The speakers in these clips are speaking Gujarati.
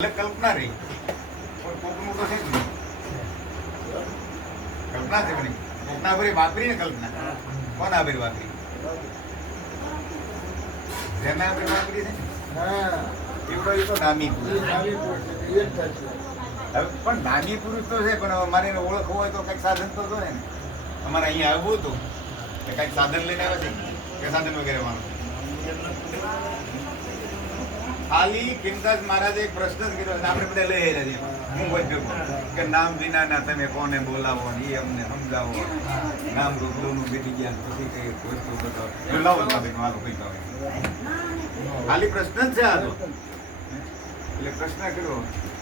એટલે કલ્પના રહી. કોકનું તો છે જ નહીં. કલ્પના છે બની કોકના ભરી વાપરી ને કલ્પના. કોણ આભરી વાપરી? જેના આભરી વાપરી છે હા એવડો એ તો નામી પુરુષ. હવે પણ નામી પુરુષ તો છે પણ હવે મારે એને ઓળખવું હોય તો કંઈક સાધન તો જોઈએ ને. અમારે અહીંયા આવવું હતું કે કંઈક સાધન લઈને આવે છે કે સાધન વગેરે વાળું. ખાલી કિમદાસ મહારાજે એક પ્રશ્ન જ કર્યો આપણે બધા લઈ આવ્યા હું ભેગો. કે નામ વિનાના તમે કોને બોલાવો ને એ અમને સમજાવો. નામ રૂબરૂનું બીજી ગયા પછી કઈ વસ્તુ બતાવો લાવો તમે મારો કઈ કહો ખાલી પ્રશ્ન જ છે આ તો. એટલે પ્રશ્ન કર્યો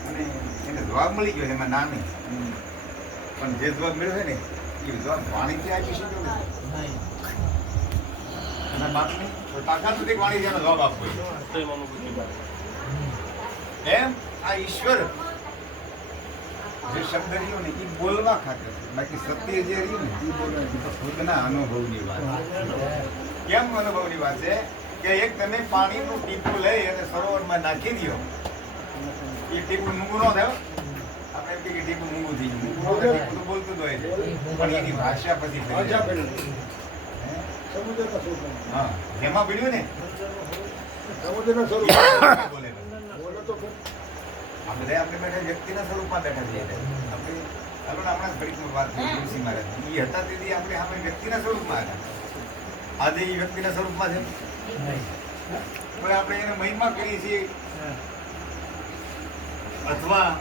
અને એને જવાબ મળી ગયો એમાં ના નહીં પણ જે જવાબ મળ્યો છે ને એ જવાબ વાણીથી આપી બાપની તો તાકાત સુધી વાણીથી એનો જવાબ આપવો એમ આ ઈશ્વર જે શબ્દ રહ્યો ને એ બોલવા ખાતર બાકી સત્ય જે રહ્યું ને એ બોલવા તો ખુદના અનુભવની વાત કેમ અનુભવની વાત છે? કે એક તમે પાણીનું ટીપું લઈ અને સરોવરમાં નાખી દો એ ટીપું મૂંગું ન થયો આપણે એમ કે ટીપું મૂંગું થઈ ગયું. મૂંગું ટીપું તો બોલતું જ હોય છે. પણ એની ભાષા પછી. હે? એમાં પડ્યું ને? સમુદ્રના. બોલેલો. બોલો તો. આ બધા આપણે બેઠા વ્યક્તિના સ્વરૂપમાં બેઠા છીએ. આપણે ને હમણાં ઘડીકમાં વાત તુલસી મહારાજ. એ હતા તેથી આપણે આપણે વ્યક્તિના સ્વરૂપમાં હતા. આજે એ વ્યક્તિના સ્વરૂપમાં છે? પણ આપણે એને મહિમા કરીએ છીએ. અથવા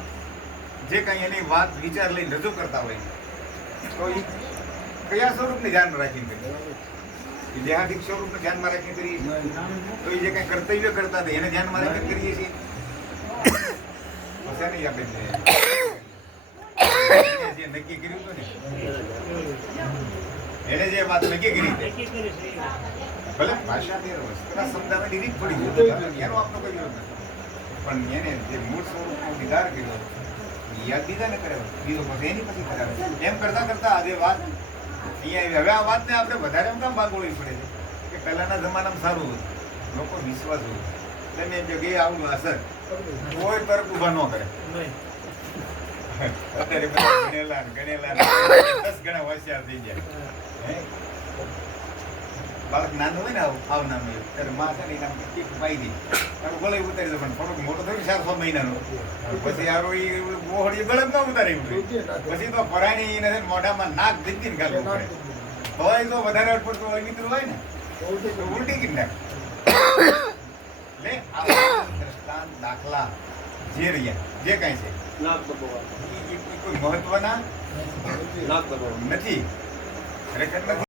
જે કંઈ એની વાત વિચાર લઈને રજૂ કરતા હોય. તો એ કયા સ્વરૂપને ધ્યાન રાખીને દેહાધિક સ્વરૂપને ધ્યાનમાં રાખીને કરીએ છીએ. તો એ જે કંઈ કર્તવ્ય કરતા હતા એને ધ્યાનમાં રાખીને કરીએ છીએ. પછી નહીં આપણે જે નક્કી કર્યું હતું ને એને જે વાત નક્કી કરી ભલે ભાષા ફેર વસ્તુના સમજાવવાની રીત પડી ગઈ એનો આપનો કોઈ વિરોધ નથી. પણ એને જે મૂળ સ્વરૂપનો દીદાર કર્યો યાદ દીધા ને કરે બીજો પછી એની પછી કરાવે એમ કરતા કરતા આજે વાત અહીંયા હવે આ વાતને આપણે વધારે એમ કામ બાગોળવી પડે છે? કે પહેલાના જમાનામાં સારું હતું. લોકો વિશ્વાસ હોય. એટલે મેં જો કે આવું અસર કોઈ તર્ક ઊભા ન કરે. અત્યારે બધા ગણેલા ગણેલા દસ ગણા હોશિયાર થઈ હે? બાળક નાનું હોય ને આવું આવનાનું એવું ત્યારે માં છે ને એના ટીપ પાઈ દે. હવે ગળે ઉતારી દે પણ થોડોક મોટો થયો ચાર છ મહિનાનો. પછી આરો એ બોહડી ગળે જ ન ઉતારી પછી તો પરાણી એને મોઢામાં નાક દીધી ને પડે તોય તો વધારે પડતું હોય મિત્રો હોય ને તો ઉલટી કરી નાખે. એટલે આ દ્રષ્ટાંત દાખલા જે રહ્યા જે કાંઈ છે. કોઈ મહત્વના નથી. ખરેખર નથી.